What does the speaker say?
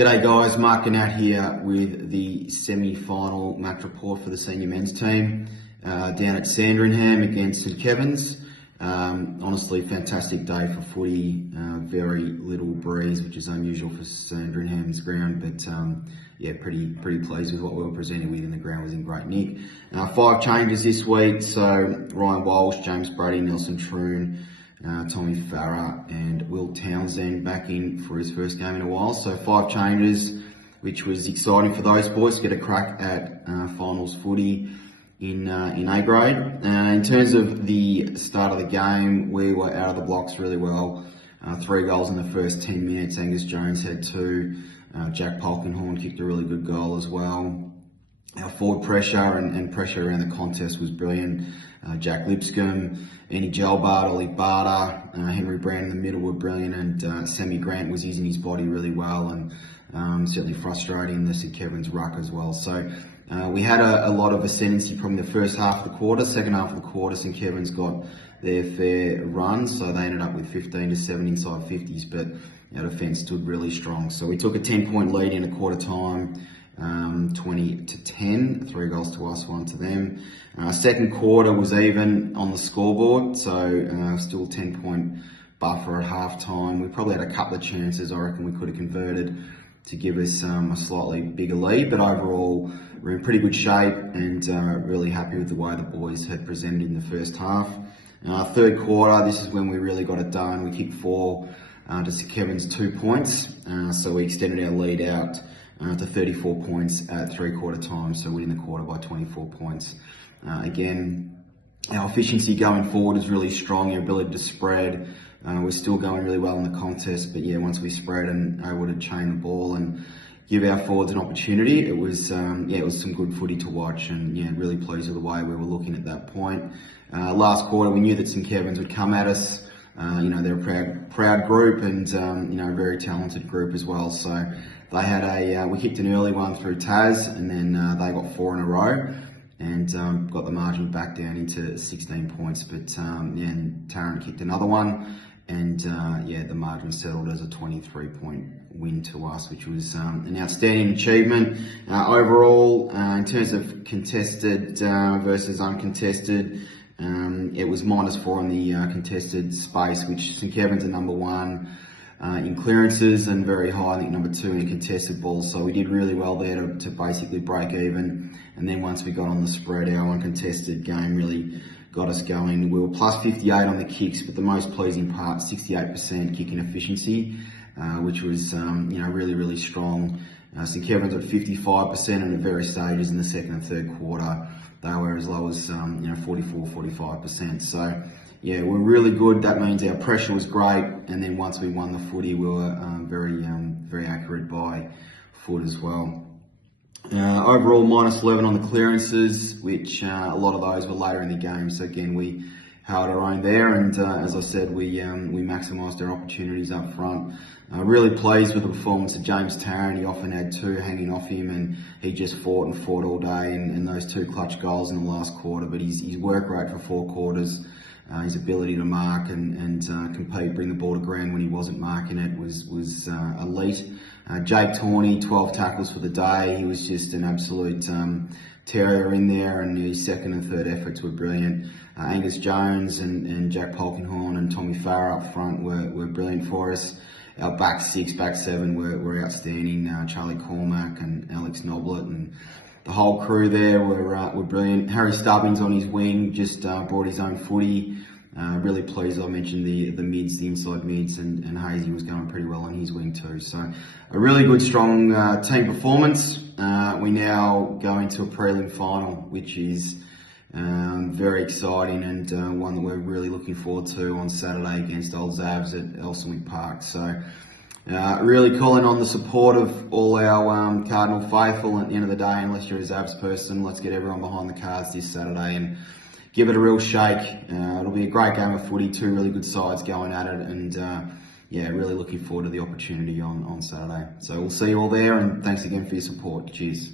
G'day guys, Mark and Nat here with the semi-final match report for the senior men's team down at Sandringham against St Kevin's. Honestly, fantastic day for footy. Very little breeze, which is unusual for Sandringham's ground, but yeah, pretty pleased with what we were presented with, and the ground was in great nick. 5 changes this week, so Ryan Walsh, James Brady, Nelson Troon, Tommy Farah and Will Townsend back in for his first game in a while. So 5 changes, which was exciting for those boys to get a crack at finals footy in A grade. In terms of the start of the game, we were out of the blocks really well. 3 goals in the first 10 minutes. Angus Jones had 2. Jack Polkinghorne kicked a really good goal as well. Our forward pressure and pressure around the contest was brilliant. Jack Lipscomb, Andy Gelbart, Ollie Barter, Henry Brown in the middle were brilliant, and Sammy Grant was using his body really well, and certainly frustrating the St Kevin's ruck as well. So we had a lot of ascendancy from the first half of the quarter. Second half of the quarter, St Kevin's got their fair run, so they ended up with 15-7 inside 50s, but our defence stood really strong. So we took a 10-point lead in a quarter time. 20-10, 3 goals to us, 1 to them. Second quarter was even on the scoreboard, so still 10-point buffer at half time. We probably had a couple of chances I reckon we could have converted to give us a slightly bigger lead, but overall we're in pretty good shape and really happy with the way the boys had presented in the first half. Third quarter, this is when we really got it done. We kicked 4 to St Kevin's 2 points, so we extended our lead out to 34 points at 3/4 time, so winning the quarter by 24 points. Again, our efficiency going forward is really strong, our ability to spread. We're still going really well in the contest, but yeah, once we spread and able to chain the ball and give our forwards an opportunity, it was some good footy to watch, and yeah, really pleased with the way we were looking at that point. Last quarter, we knew that St Kevin's would come at us. They're a proud group, and a very talented group as well. So they had we kicked an early one through Taz, and then they got 4 in a row, and got the margin back down into 16 points. But and Tarrant kicked another one, and the margin settled as a 23-point win to us, which was an outstanding achievement. Overall, in terms of contested versus uncontested, it was -4 in the contested space, which St Kevin's are number 1 in clearances and very high, I think number 2 in contested balls. So we did really well there to basically break even. And then once we got on the spread, our uncontested game really got us going. We were plus 58 on the kicks, but the most pleasing part, 68% kicking efficiency, which was really strong. St Kevin's at 55%, and at various stages in the second and third quarter, they were as low as 44-45%. So yeah, we're really good. That means our pressure was great, and then once we won the footy, we were very accurate by foot as well. Overall, -11 on the clearances, which a lot of those were later in the game. So again, we held our own there, and as I said, we maximised our opportunities up front. Really pleased with the performance of James Tarrant. He often had 2 hanging off him, and he just fought all day, and those 2 clutch goals in the last quarter. But his work rate for 4 quarters, his ability to mark and compete, bring the ball to ground when he wasn't marking it was elite. Jake Tawney, 12 tackles for the day. He was just an absolute terrier in there, and his second and third efforts were brilliant. Angus Jones and Jack Polkinghorne and Tommy Farah up front were brilliant for us. Our back 6, back 7 were outstanding. Charlie Cormack and Alex Noblet and the whole crew there were brilliant. Harry Stubbins on his wing just brought his own footy. Really pleased. I mentioned the mids, the inside mids, and Hazy was going pretty well on his wing too. So a really good, strong team performance. We now go into a prelim final, which is very exciting, and one that we're really looking forward to on Saturday against Old Zabs at Elsternwick Park. So really calling on the support of all our Cardinal faithful. At the end of the day, unless you're a Zabs person, let's get everyone behind the Cards this Saturday and give it a real shake. It'll be a great game of footy, 2 really good sides going at it, and really looking forward to the opportunity on Saturday. So we'll see you all there, and thanks again for your support. Cheers.